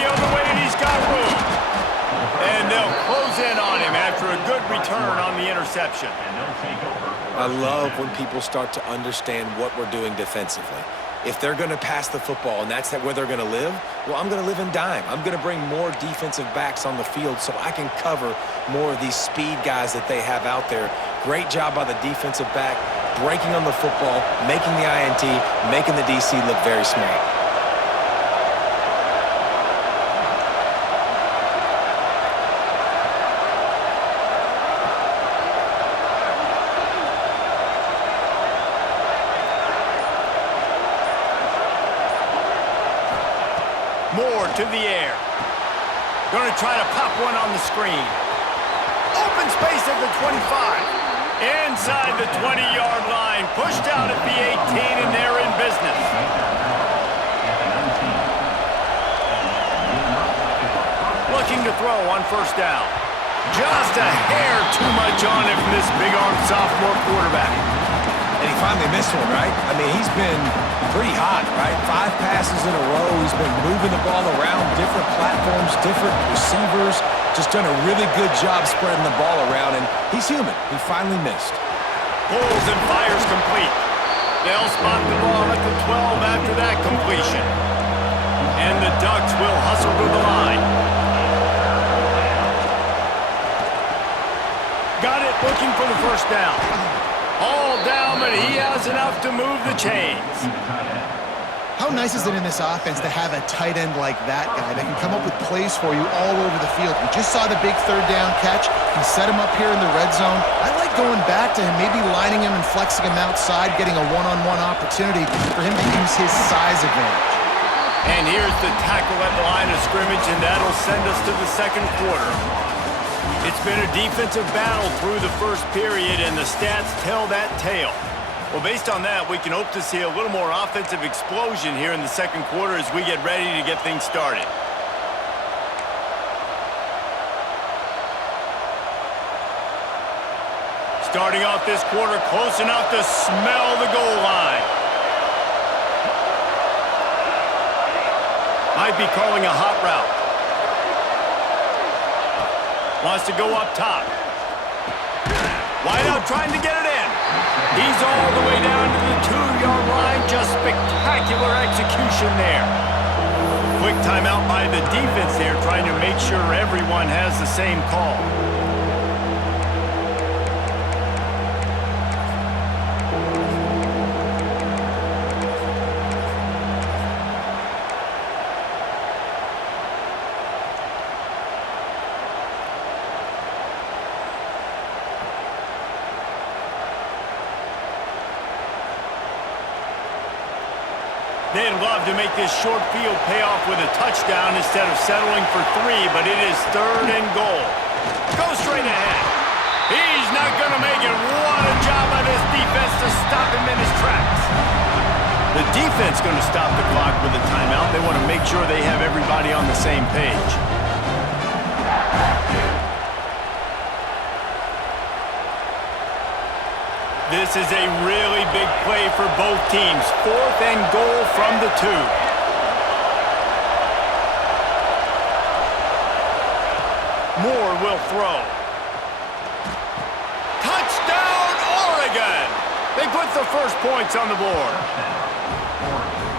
the other way, and he's got room. And they'll close in on him after a good return on the interception. I love when people start to understand what we're doing defensively. If they're going to pass the football and that's where they're going to live, well, I'm going to live in dime. I'm going to bring more defensive backs on the field so I can cover more of these speed guys that they have out there. Great job by the defensive back, breaking on the football, making the INT, making the DC look very smart. Moore to the air. Going to try to pop one on the screen. Open space at the 25. Inside the 20-yard line. Pushed out at the 18, and they're in business. Looking to throw on first down. Just a hair too much on it from this big-armed sophomore quarterback. And he finally missed one, right? I mean, he's been pretty hot, right? 5 passes in a row. He's been moving the ball around different platforms, different receivers. Just done a really good job spreading the ball around, and he's human. He finally missed. Pulls and fires complete. They'll spot the ball at the 12 after that completion. And the Ducks will hustle to the line. Got it, looking for the first down. All down, but he has enough to move the chains. How nice is it in this offense to have a tight end like that guy that can come up with plays for you all over the field? We just saw the big third down catch. He set him up here in the red zone. I like going back to him, maybe lining him and flexing him outside, getting a one-on-one opportunity for him to use his size advantage. And here's the tackle at the line of scrimmage, and that'll send us to the second quarter. It's been a defensive battle through the first period, and the stats tell that tale. Well, based on that, we can hope to see a little more offensive explosion here in the second quarter as we get ready to get things started. Starting off this quarter close enough to smell the goal line. Might be calling a hot route. Wants to go up top. Wide out trying to get it in. He's all the way down to the 2-yard line. Just spectacular execution there. Quick timeout by the defense there, trying to make sure everyone has the same call. They'd love to make this short field pay off with a touchdown instead of settling for 3, but it is 3rd and goal. Go straight ahead. He's not going to make it. What a job by this defense to stop him in his tracks. The defense going to stop the clock with a timeout. They want to make sure they have everybody on the same page. This is a really big play for both teams. 4th and goal from the 2. Moore will throw. Touchdown, Oregon! They put the first points on the board.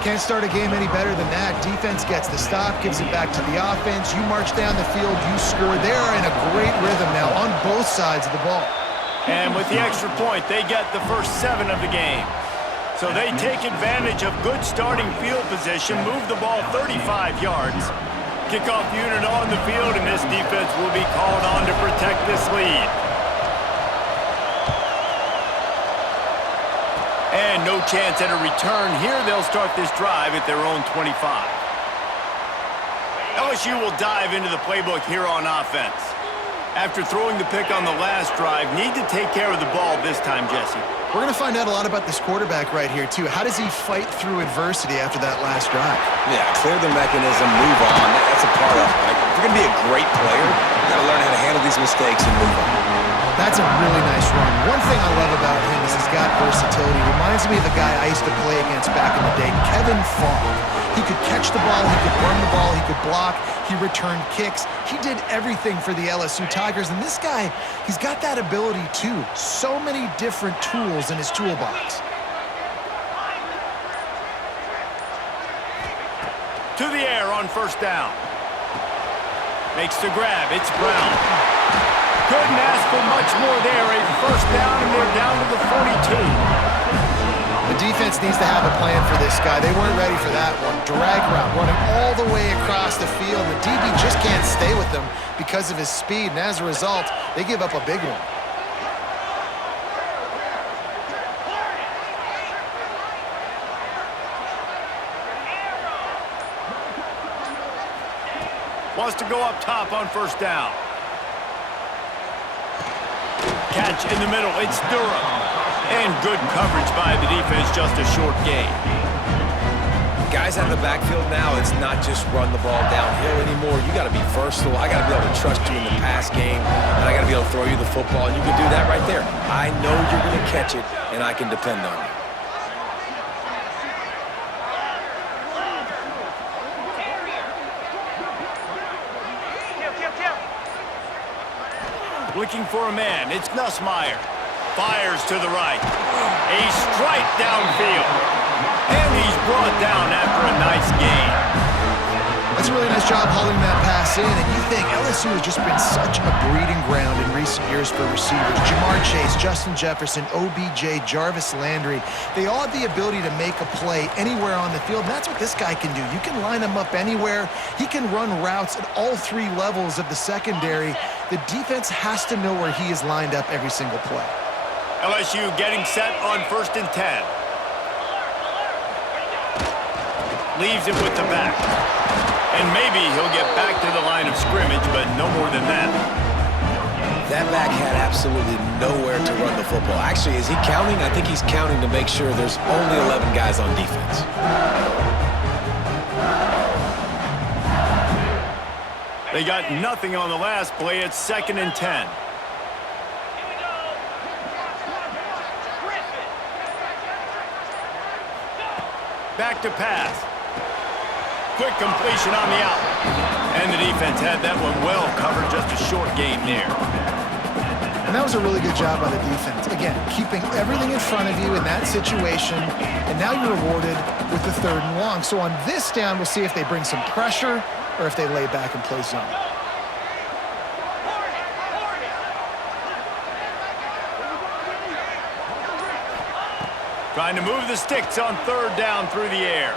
Can't start a game any better than that. Defense gets the stop, gives it back to the offense. You march down the field, you score. They're in a great rhythm now on both sides of the ball. And with the extra point, they get the first 7 of the game. So they take advantage of good starting field position, move the ball 35 yards. Kickoff unit on the field, and this defense will be called on to protect this lead. And no chance at a return here. They'll start this drive at their own 25. LSU will dive into the playbook here on offense. After throwing the pick on the last drive, need to take care of the ball this time, Jesse. We're going to find out a lot about this quarterback right here, too. How does he fight through adversity after that last drive? Yeah, clear the mechanism, move on. That's a part of it, right? If you're going to be a great player, you got to learn how to handle these mistakes and move on. That's a really nice run. One thing I love about him is he's got versatility. Reminds me of the guy I used to play against back in the day, Kevin Fogg. He could catch the ball, he could run the ball, he could block, he returned kicks. He did everything for the LSU Tigers, and this guy, he's got that ability too. So many different tools in his toolbox. To the air on first down. Makes the grab. It's Brown. Couldn't ask for much more there. A first down, and they're down to the 42. The defense needs to have a plan for this guy. They weren't ready for that one. Drag route, running all the way across the field. The DB just can't stay with them because of his speed, and as a result, they give up a big one. Wants to go up top on first down. Catch in the middle. It's Durham. And good coverage by the defense, just a short gain. Guys out of the backfield now, it's not just run the ball downhill anymore. You got to be versatile. I got to be able to trust you in the pass game, and I got to be able to throw you the football, and you can do that right there. I know you're going to catch it, and I can depend on you. Looking for a man. It's Nussmeier. Fires to the right. A strike downfield. And he's brought down after a nice gain. That's a really nice job hauling that pass in, and you think LSU has just been such a breeding ground in recent years for receivers. Jamar Chase, Justin Jefferson, OBJ, Jarvis Landry, they all have the ability to make a play anywhere on the field, and that's what this guy can do. You can line him up anywhere. He can run routes at all three levels of the secondary. The defense has to know where he is lined up every single play. LSU getting set on 1st and 10. Leaves it with the back. And maybe he'll get back to the line of scrimmage, but no more than that. That back had absolutely nowhere to run the football. Actually, is he counting? I think he's counting to make sure there's only 11 guys on defense. They got nothing on the last play. It's 2nd and 10. Back to pass. Quick completion on the out. And the defense had that one well covered, just a short gain there. And that was a really good job by the defense. Again, keeping everything in front of you in that situation, and now you're rewarded with the 3rd and long. So on this down, we'll see if they bring some pressure or if they lay back and play zone. Trying to move the sticks on 3rd down through the air.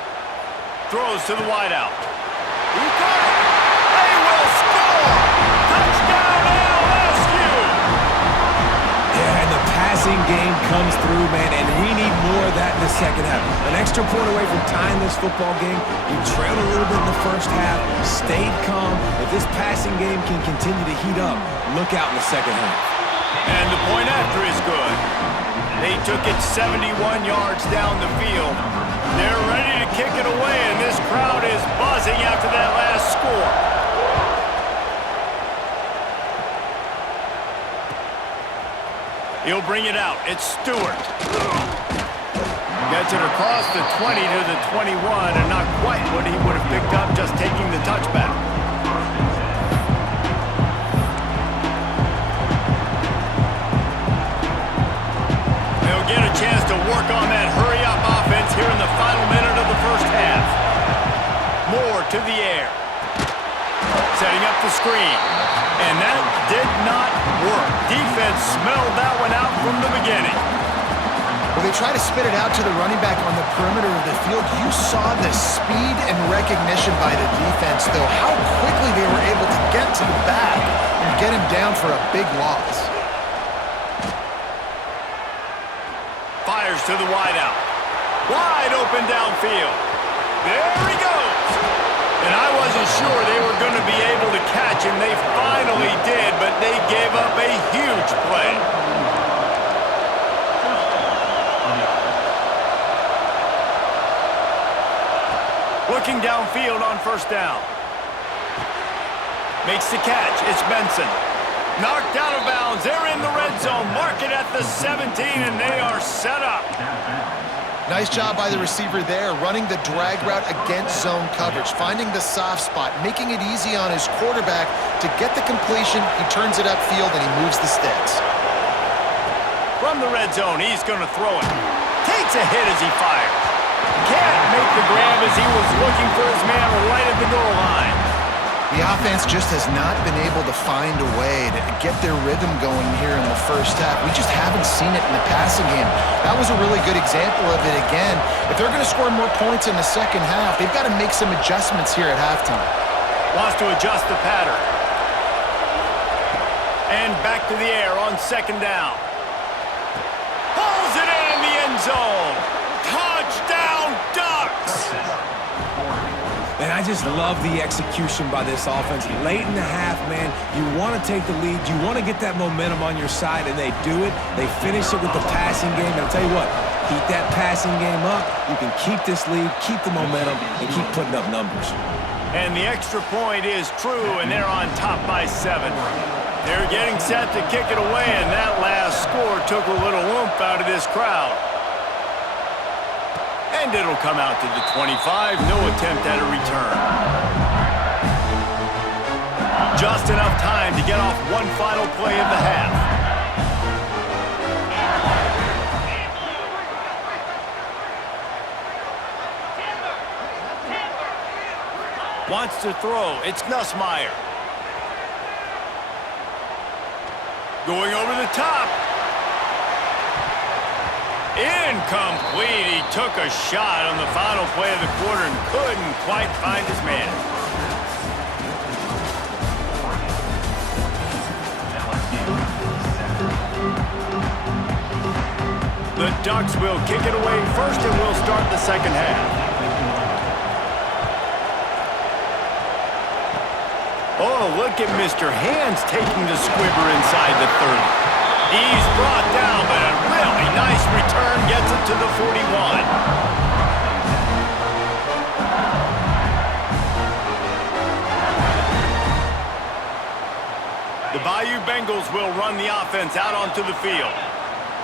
Throws to the wideout. He got it! They will score! Touchdown LSU! Yeah, and the passing game comes through, man, and we need more of that in the second half. An extra point away from tying this football game. You trailed a little bit in the first half, stayed calm. If this passing game can continue to heat up, look out in the second half. And the point after is good. They took it 71 yards down the field. They're ready to kick it away, and this crowd is buzzing after that last score. He'll bring it out. It's Stewart. Gets it across the 20 to the 21, and not quite what he would have picked up just taking the touchback. Get a chance to work on that hurry-up offense here in the final minute of the first half. Moore to the air. Setting up the screen. And that did not work. Defense smelled that one out from the beginning. Well, they try to spit it out to the running back on the perimeter of the field. You saw the speed and recognition by the defense, though, how quickly they were able to get to the back and get him down for a big loss. Fires to the wideout. Wide open downfield. There he goes. And I wasn't sure they were going to be able to catch him. They finally did, but they gave up a huge play. Looking downfield on 1st down. Makes the catch. It's Benson. Knocked out of bounds. They're in the red zone. Mark it at the 17, and they are set up. Nice job by the receiver there, running the drag route against zone coverage, finding the soft spot, making it easy on his quarterback to get the completion. He turns it upfield, and he moves the sticks. From the red zone, he's going to throw it. Takes a hit as he fires. Can't make the grab as he was looking for his man right at the goal line. The offense just has not been able to find a way to get their rhythm going here in the first half. We just haven't seen it in the passing game. That was a really good example of it again. If they're going to score more points in the second half, they've got to make some adjustments here at halftime. Wants to adjust the pattern. And back to the air on second down. Pulls it in the end zone. Touchdown, Ducks! And I just love the execution by this offense. Late in the half, man, you want to take the lead. You want to get that momentum on your side, and they do it. They finish it with the passing game. And I'll tell you what, keep that passing game up. You can keep this lead, keep the momentum, and keep putting up numbers. And the extra point is true, and they're on top by 7. They're getting set to kick it away, and that last score took a little oomph out of this crowd. And it'll come out to the 25. No attempt at a return. Just enough time to get off one final play of the half. Wants to throw. It's Nussmeier. Going over the top. Incomplete. He took a shot on the final play of the quarter and couldn't quite find his man. The Ducks will kick it away first, and we'll start the second half. Oh, look at Mr. Hands taking the squibber inside the 30. He's brought down, but a really nice return gets it to the 41. The Bayou Bengals will run the offense out onto the field.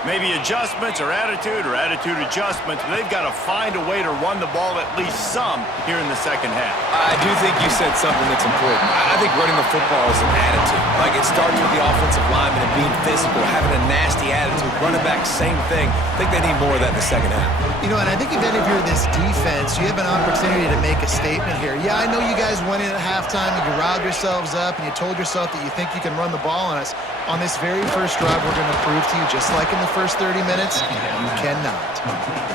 Maybe adjustments or attitude adjustments, but they've got to find a way to run the ball at least some here in the second half. I do think you said something that's important. I think running the football is an attitude. Like, it starts with the offensive lineman and being physical, having a nasty attitude. Running back, same thing. I think they need more of that in the second half. You know, and I think even if you're this defense, you have an opportunity to make a statement here. Yeah, I know you guys went in at halftime and you riled yourselves up and you told yourself that you think you can run the ball on us. On this very first drive, we're going to prove to you, just like in the first 30 minutes, you cannot.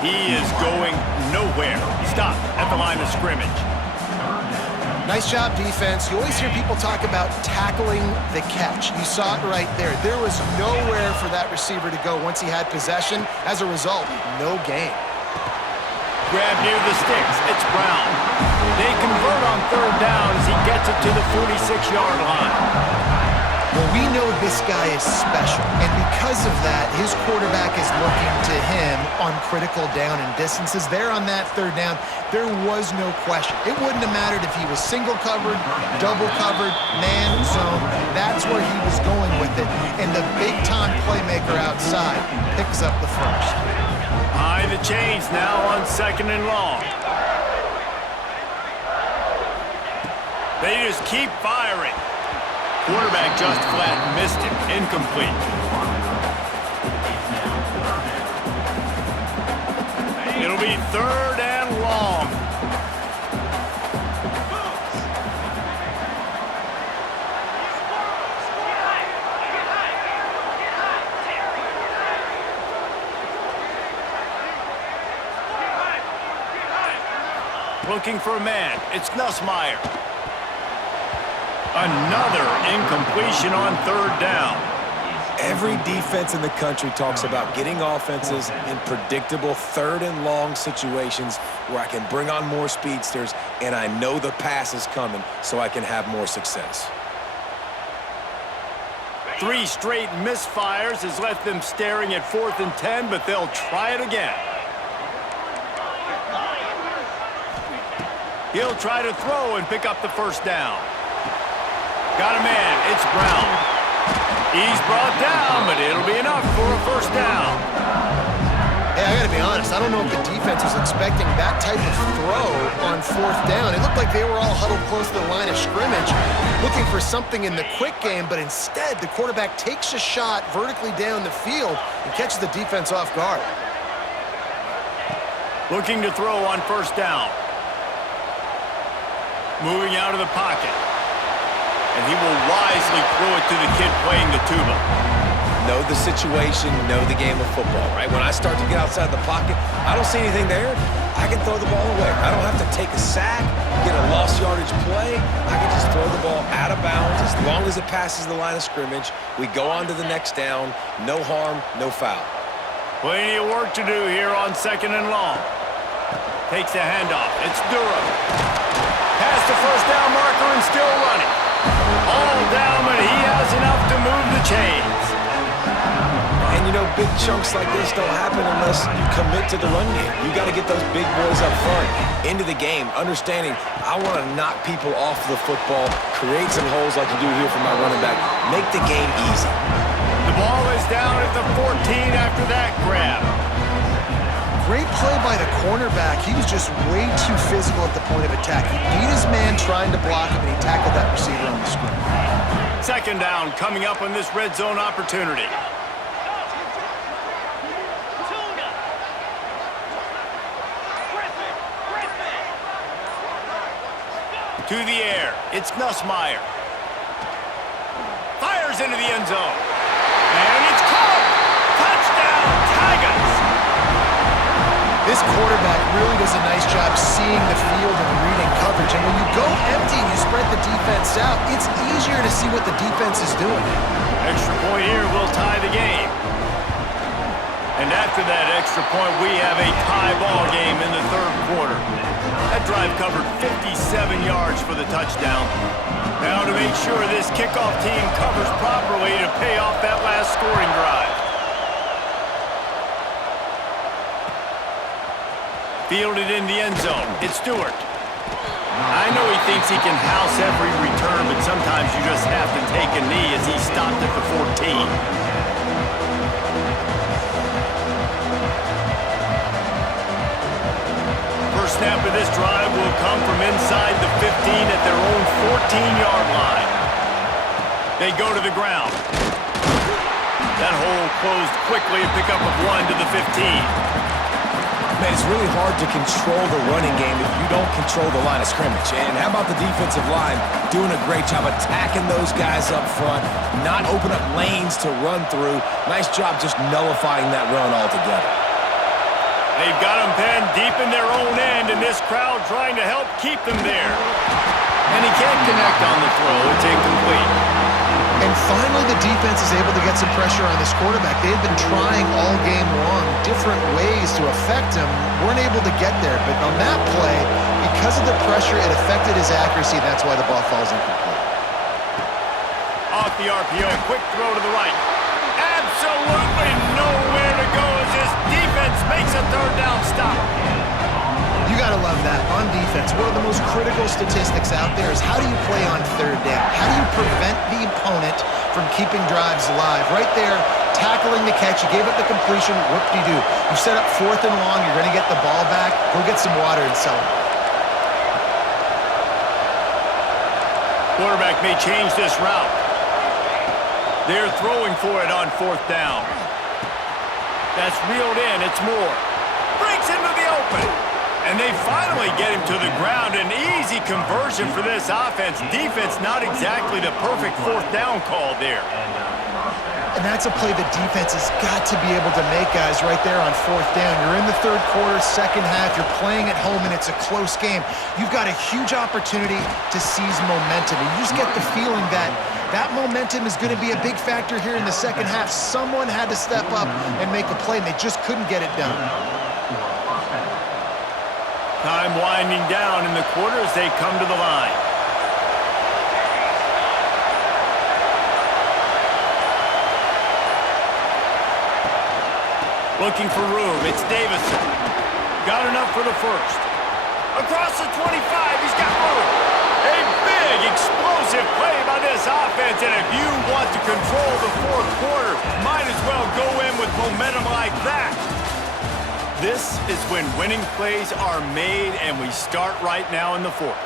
He is going nowhere. Stop at the line of scrimmage. Nice job, defense. You always hear people talk about tackling the catch. You saw it right there. There was nowhere for that receiver to go once he had possession. As a result, no gain. Grab near the sticks. It's Brown. They convert on third down as he gets it to the 46-yard line. Well, we know this guy is special, and because of that, his quarterback is looking to him on critical down and distances. There on that third down, there was no question. It wouldn't have mattered if he was single covered, double covered, man, zone. That's where he was going with it, and the big-time playmaker outside picks up the first. High the chains now on second and long. They just keep firing. Quarterback just flat missed him. Incomplete. It'll be third and long. Looking for a man. It's Nussmeier. Another incompletion on third down. Every defense in the country talks about getting offenses in predictable third and long situations where I can bring on more speedsters and I know the pass is coming so I can have more success. 3 straight misfires has left them staring at 4th and 10, but they'll try it again. He'll try to throw and pick up the first down. Got a man. It's Brown. He's brought down, but it'll be enough for a first down. Hey, I gotta be honest, I don't know if the defense was expecting that type of throw on fourth down. It looked like they were all huddled close to the line of scrimmage, looking for something in the quick game, but instead the quarterback takes a shot vertically down the field and catches the defense off guard. Looking to throw on first down. Moving out of the pocket. And he will wisely throw it to the kid playing the tuba. Know the situation, know the game of football, right? When I start to get outside the pocket, I don't see anything there. I can throw the ball away. I don't have to take a sack, get a lost yardage play. I can just throw the ball out of bounds as long as it passes the line of scrimmage. We go on to the next down. No harm, no foul. Plenty of work to do here on second and long. Takes the handoff. It's Durham. Past the first down marker and still running. All down, but he has enough to move the chains. And, you know, big chunks like this don't happen unless you commit to the run game. You got to get those big boys up front into the game, understanding I want to knock people off the football, create some holes like you do here for my running back, make the game easy. The ball is down at the 14 after that grab. Great play by the cornerback. He was just way too physical at the point of attack. He beat his man trying to block him, and he tackled that receiver on the screen. Second down coming up on this red zone opportunity. To the air, it's Nussmeier. Fires into the end zone. And it's caught! Touchdown, Tigers! This quarterback really does a nice job seeing the field and reading coverage. And when you go empty and you spread the defense out, it's easier to see what the defense is doing. Extra point here will tie the game. And after that extra point, we have a tie ball game in the third quarter. That drive covered 57 yards for the touchdown. Now to make sure this kickoff team covers properly to pay off that last scoring drive. Fielded in the end zone. It's Stewart. I know he thinks he can house every return, but sometimes you just have to take a knee as he stopped at the 14. First snap of this drive will come from inside the 15 at their own 14-yard line. They go to the ground. That hole closed quickly, a pickup of 1 to the 15. Man, it's really hard to control the running game if you don't control the line of scrimmage. And how about the defensive line doing a great job attacking those guys up front, not open up lanes to run through. Nice job just nullifying that run altogether. They've got them penned deep in their own end, and this crowd trying to help keep them there. And he can't connect on the throw. It's incomplete. And finally, the defense is able to get some pressure on this quarterback. They've been trying all game long different ways to affect him. Weren't able to get there, but on that play, because of the pressure, it affected his accuracy. That's why the ball falls incomplete. Off the RPO, quick throw to the right. Absolutely nowhere to go as this defense makes a third down stop. You gotta love that. On defense, one of the most critical statistics out there is how do you play on third down? How do you prevent the opponent from keeping drives alive? Right there, tackling the catch, you gave up the completion, whoop-de-doo. You set up fourth and long, you're gonna get the ball back, go get some water and celebrate. Quarterback may change this route. They're throwing for it on fourth down. That's reeled in, it's Moore. Breaks into the open. And they finally get him to the ground. An easy conversion for this offense. Defense not exactly the perfect fourth down call there. And that's a play the defense has got to be able to make, guys, right there on fourth down. You're in the third quarter, second half. You're playing at home, and it's a close game. You've got a huge opportunity to seize momentum. And you just get the feeling that that momentum is going to be a big factor here in the second half. Someone had to step up and make a play, and they just couldn't get it done. Time winding down in the quarter as they come to the line. Looking for room. It's Davison. Got enough for the first. Across the 25. He's got room. A big, explosive play by this offense, and if you want to control the fourth quarter, might as well go in with momentum like that. This is when winning plays are made, and we start right now in the fourth.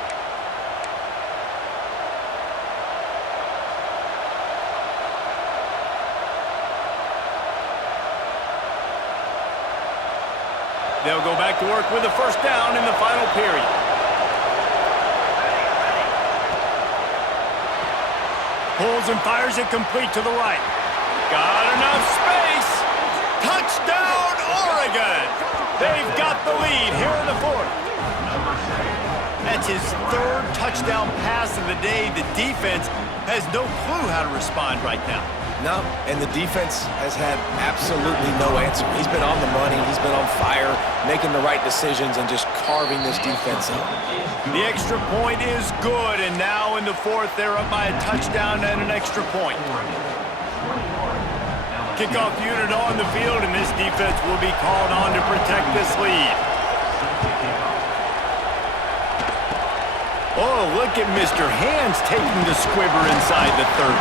They'll go back to work with a first down in the final period. Pulls and fires it complete to the right. Got enough space. Touchdown, Oregon. They've got the lead here in the fourth. That's his third touchdown pass of the day. The defense has no clue how to respond right now. No, and the defense has had absolutely no answer. He's been on the money. He's been on fire, making the right decisions and just carving this defense up. The extra point is good, and now in the fourth, they're up by a touchdown and an extra point. Kickoff unit on the field, and this defense will be called on to protect this lead. Oh, look at Mr. Hands taking the squibber inside the 30.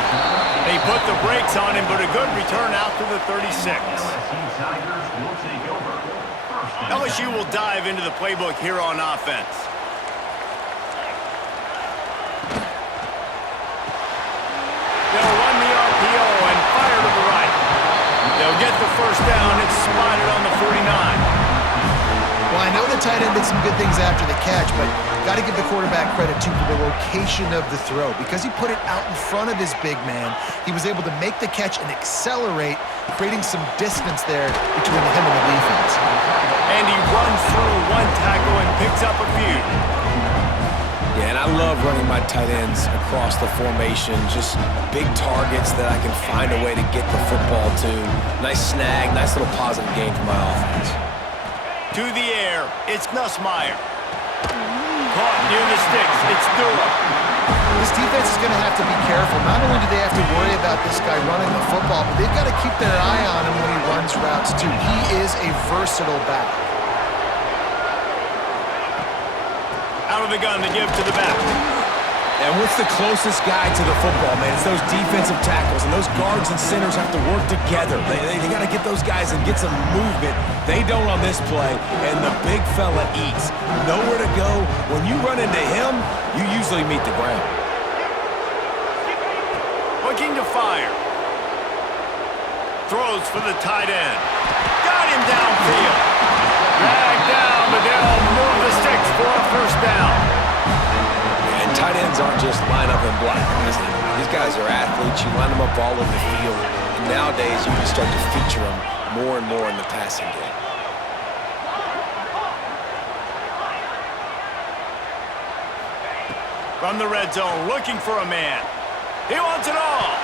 They put the brakes on him, but a good return out to the 36. LSU will dive into the playbook here on offense. They'll run the RPO and fire to the right. They'll get the first down. It's spotted on the 49. Well, I know the tight end did some good things after the catch, but got to give the quarterback credit, too, for the location of the throw. Because he put it out in front of his big man, he was able to make the catch and accelerate, creating some distance there between him and the defense. And he runs through one tackle and picks up a few. Yeah, and I love running my tight ends across the formation. Just big targets that I can find a way to get the football to. Nice snag, nice little positive gain for my offense. To the air, it's Nussmeier. Caught near the sticks, it's Durham. This defense is going to have to be careful. Not only do they have to worry about this guy running the football, but they've got to keep their eye on him when he runs routes, too. He is a versatile back. Out of the gun to give to the back. And what's the closest guy to the football, man? It's those defensive tackles, and those guards and centers have to work together. They got to get those guys and get some movement. They don't on this play, and the big fella eats. Nowhere to go. When you run into him, you usually meet the ground. Looking to fire. Throws for the tight end. Got him downfield. Dragged down, but they'll move the sticks for a first down. And tight ends aren't just line up and block, guys. These guys are athletes. You line them up all over the field. And nowadays, you can start to feature them more and more in the passing game. From the red zone, looking for a man. He wants it all.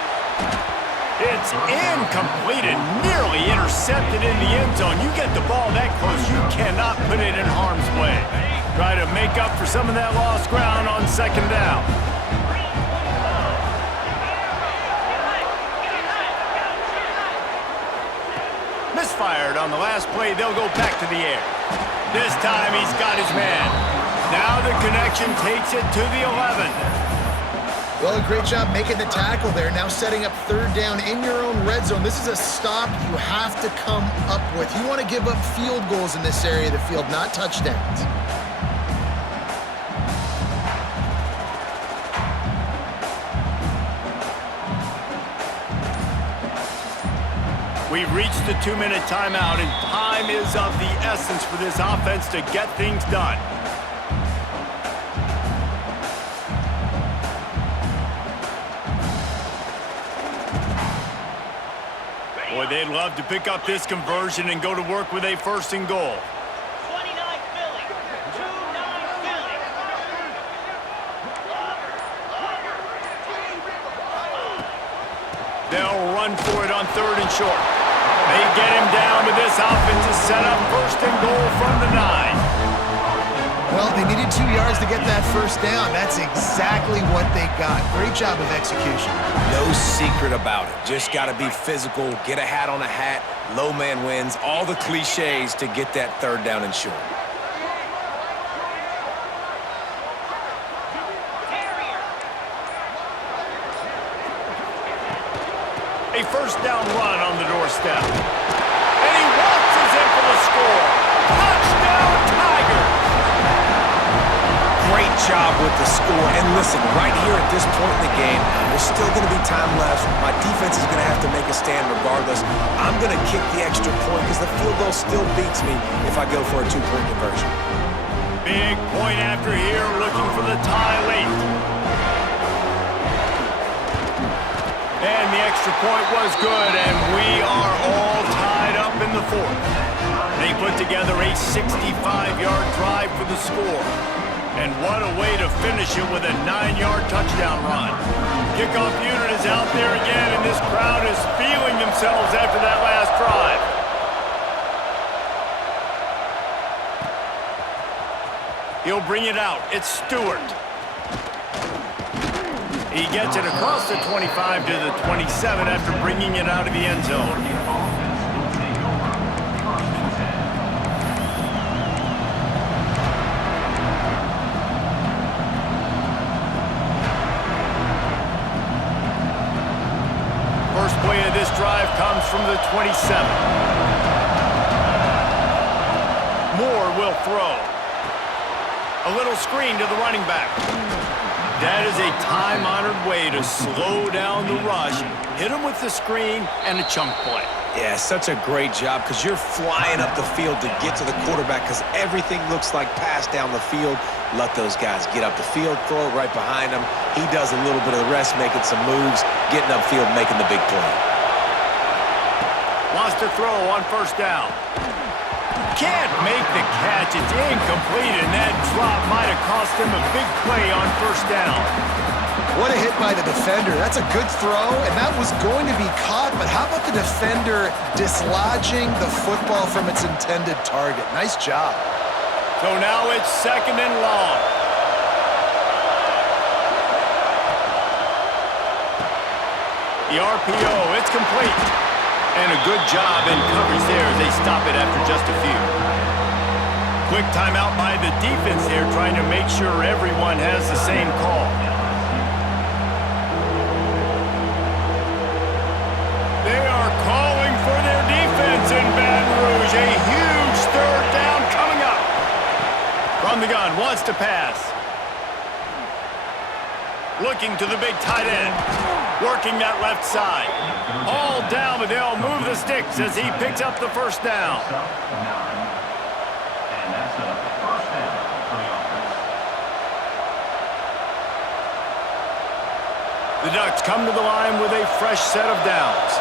It's incomplete and nearly intercepted in the end zone. You get the ball that close, you cannot put it in harm's way. Try to make up for some of that lost ground on second down. Misfired on the last play. They'll go back to the air. This time he's got his man. Now the connection takes it to the 11. Well, a great job making the tackle there. Now setting up third down in your own red zone. This is a stop you have to come up with. You want to give up field goals in this area of the field, not touchdowns. We've reached the 2-minute timeout, and time is of the essence for this offense to get things done. Boy, they'd love to pick up this conversion and go to work with a first and goal. 29 Philly. 2-9 Philly. They'll run for it on third and short. They get him down, but this offense is set up first and goal from the 9. Well, they needed 2 yards to get that first down. That's exactly what they got. Great job of execution. No secret about it. Just got to be physical, get a hat on a hat, low man wins, all the cliches to get that third down and short. A first down run on the doorstep. And he waltzes in for the score. Touchdown, Tigers! Great job with the score. And listen, right here at this point in the game, there's still going to be time left. My defense is going to have to make a stand regardless. I'm going to kick the extra point because the field goal still beats me if I go for a two-point conversion. Big point after here, looking for the tie late. And the extra point was good, and we are all tied up in the fourth. They put together a 65-yard drive for the score. And what a way to finish it with a 9-yard touchdown run. Kickoff unit is out there again, and this crowd is feeling themselves after that last drive. He'll bring it out. It's Stewart. He gets it across the 25 to the 27 after bringing it out of the end zone. First play of this drive comes from the 27. Moore will throw. A little screen to the running back. That is a time-honored way to slow down the rush, hit him with the screen, and a chunk play. Yeah, such a great job because you're flying up the field to get to the quarterback because everything looks like pass down the field. Let those guys get up the field, throw it right behind him. He does a little bit of the rest, making some moves, getting upfield, making the big play. Wants to throw on first down. Can't make the catch. It's incomplete, and that drop might have cost him a big play on first down. What a hit by the defender. That's a good throw, and that was going to be caught, but how about the defender dislodging the football from its intended target? Nice job. So now it's second and long. The RPO, it's complete. And a good job in coverage there as they stop it after just a few. Quick timeout by the defense there, trying to make sure everyone has the same call. They are calling for their defense in Baton Rouge. A huge third down coming up. From the gun, wants to pass. Looking to the big tight end. Working that left side. All down, but they'll move the sticks as he picks up the first down. The Ducks come to the line with a fresh set of downs.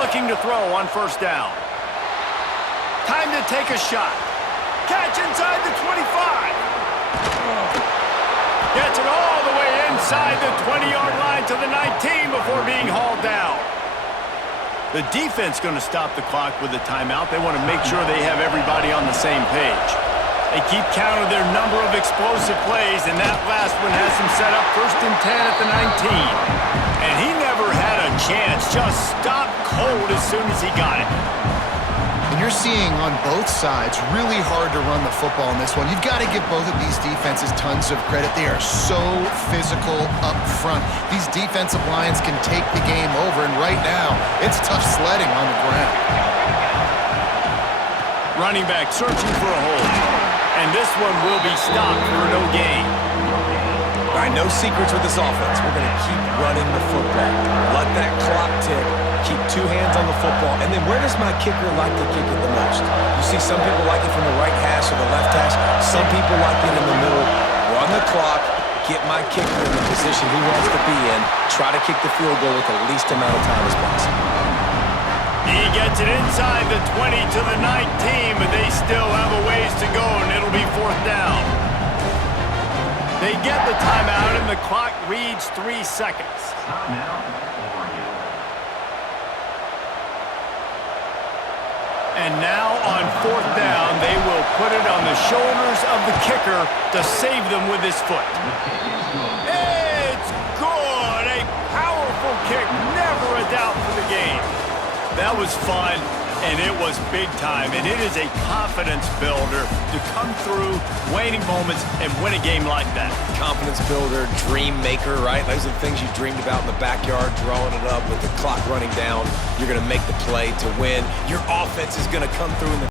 Looking to throw on first down. Time to take a shot. Catch inside the 25. Gets it all the way inside the 20-yard line to the 19 before being hauled down. The defense going to stop the clock with a timeout. They want to make sure they have everybody on the same page. They keep count of their number of explosive plays, and that last one has them set up first and 10 at the 19. And he never had a chance, just stopped cold as soon as he got it. And you're seeing on both sides really hard to run the football in this one. You've got to give both of these defenses tons of credit. They are so physical up front. These defensive lines can take the game over, and right now, it's tough sledding on the ground. Running back searching for a hole. And this one will be stopped for no gain. All right, no secrets with this offense. We're going to keep running the football. Let that clock tick. Keep two hands on the football. And then where does my kicker like to kick it the most? You see some people like it from the right hash or the left hash. Some people like it in the middle. Run the clock. Get my kicker in the position he wants to be in. Try to kick the field goal with the least amount of time as possible. He gets it inside the 20 to the 19, but they still have a ways to go, and it'll be fourth down. They get the timeout, and the clock reads 3 seconds. And now on fourth down, they will put it on the shoulders of the kicker to save them with his foot. It's good! A powerful kick, never a doubt for the game. That was fun. and it was big time, and it is a confidence builder to come through waning moments and win a game like that. Confidence builder, dream maker, right? Those are the things you dreamed about in the backyard, drawing it up with the clock running down. You're going to make the play to win. Your offense is going to come through in the